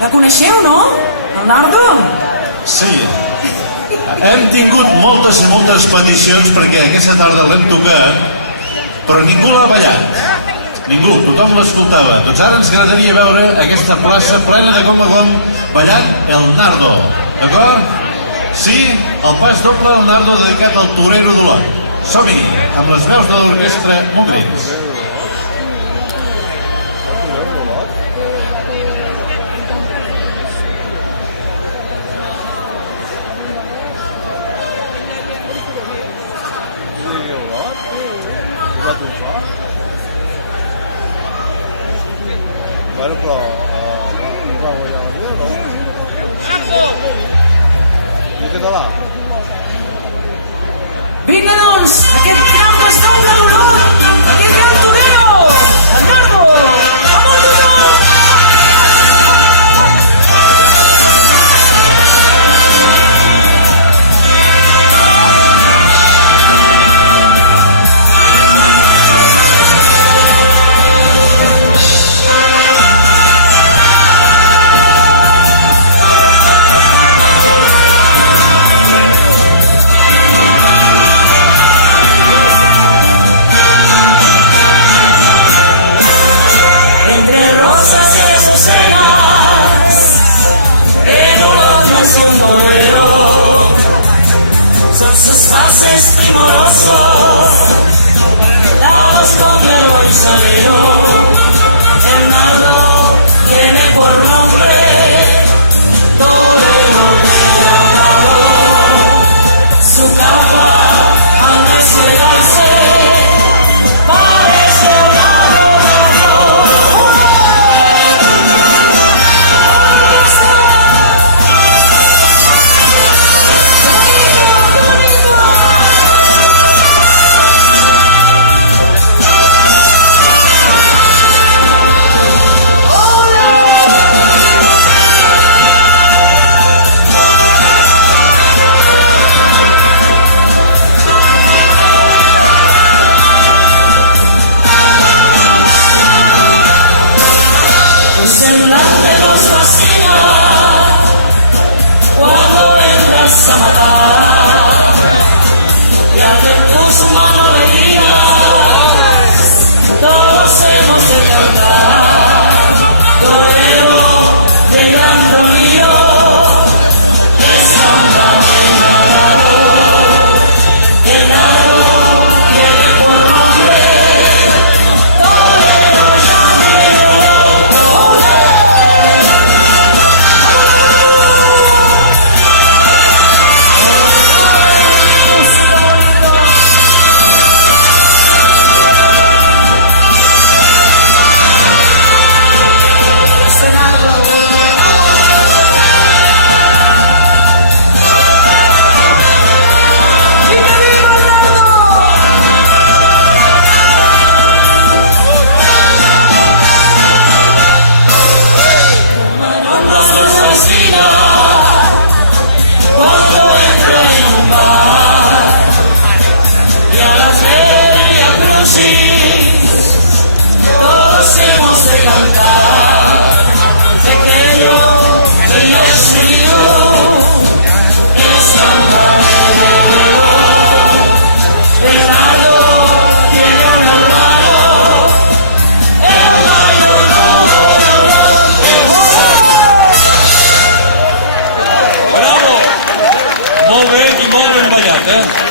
La coneixeu, no? El Nardo? Sí. Hem tingut moltes i moltes peticions perquè aquesta tarda l'hem tocat, però ningú l'ha ballat. Ningú, tothom l'escoltava. Doncs ara ens agradaria veure aquesta plaça plena de gom a gom ballant el Nardo. D'acord? Sí, el pas doble al Nardo dedicat al torero d'Olot. Som-hi, amb les veus de l'orquestra Montgrins. Bueno, però no va guanyar la vida, no? I català? Vinga, doncs, aquest gran pastor de l'Olot, aquest gran torero, el Nardo, amb el tothom! Son sus pases primorosos, dados con el salero. El Nardo tiene por nombre torero regalado. Su cama al desplegarse parece a matar y al ver su mano venida todos hemos de cantar. Torero de gran tamaño es cantante ganador. El Nardo tiene por nombre torero llanero. Todos hemos de cantar, pequeño y exterior, es cantante. El Nardo tiene un hermano, el mayor Bravo! Molt bé i molt ben ballat, eh?